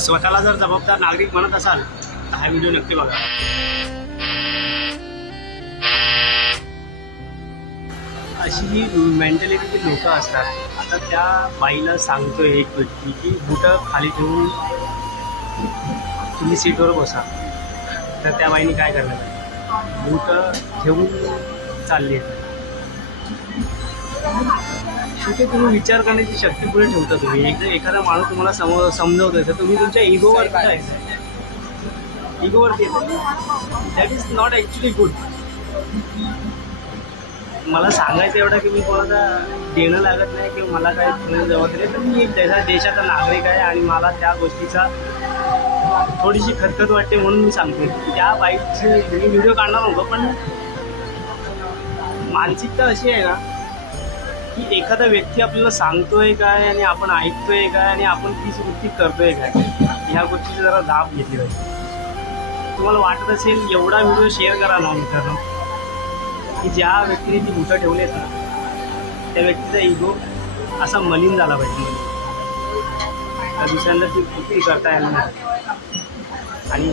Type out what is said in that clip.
स्वतःला जर जबाबदार नागरिक म्हणत असाल तर हा व्हिडिओ नक्की बघा. अशी ही मेंटॅलिटीची लोक असतात. आता त्या बाईला सांगतोय एक व्यक्ती की बुटं खाली ठेवून तुम्ही सीटवर बसा, तर त्या बाईने काय करणार? बुटं ठेवून चालली आहे. तिथे तुम्ही विचार करण्याची शक्ती पुढे ठेवता. तुम्ही एखादा माणूस तुम्हाला समजवतोय तर तुम्ही तुमच्या इगोवर काय इगोवरती that is not actually good. मला सांगायचं एवढं की मी कोणाला देणं लागत नाही किंवा मला काय जबाबदारी, तर मी एक देशाचा नागरिक आहे आणि मला त्या गोष्टीचा थोडीशी खतखत वाटते म्हणून मी सांगतो. त्या बाईकची मी व्हिडिओ काढणार नव्हतो, पण मानसिकता अशी आहे ना की एखादा व्यक्ती आपल्याला सांगतोय काय आणि आपण ऐकतोय काय आणि आपण तीच वृत्ती करतोय काय, ह्या गोष्टीची जरा दाब घेतली पाहिजे. तुम्हाला वाटत असेल एवढा व्हिडिओ शेअर करा ना मित्रांनो की ज्या व्यक्तीने ती बुटं ठेवलेत ना त्या व्यक्तीचा इगो असा मलिन झाला पाहिजे. त्या दुसऱ्यांदा ती कृती करता यायला नाही. आणि